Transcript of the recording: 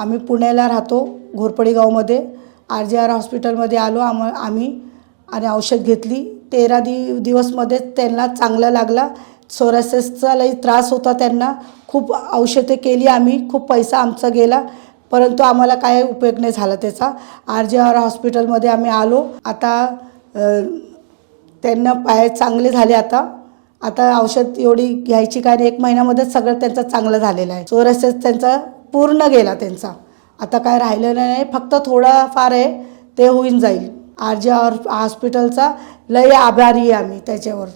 आम्ही पुण्याला राहतो, घोरपडी गावमध्ये. RGR हॉस्पिटलमध्ये आलो आम्ही आणि औषध घेतली. 13 दिवसमध्ये त्यांना चांगला लागला. सोरायसिसचा लई त्रास होता त्यांना. खूप औषधे केली आम्ही, खूप पैसा आमचा गेला, परंतु आम्हाला काय उपयोग नाही झाला त्याचा. RGR हॉस्पिटलमध्ये आम्ही आलो. आता त्यांना पाय चांगले झाले. आता औषध एवढी घ्यायची काय, 1 महिन्यामध्येच सगळं त्यांचं चांगलं झालेलं आहे. सोरायसिस त्यांचा पूर्ण गेला त्यांचा. आता काय राहिलेलं नाही, फक्त थोडा फार आहे, ते होऊन जाईल. RGR हॉस्पिटलचा लई आभारी आहे आम्ही त्याच्यावर.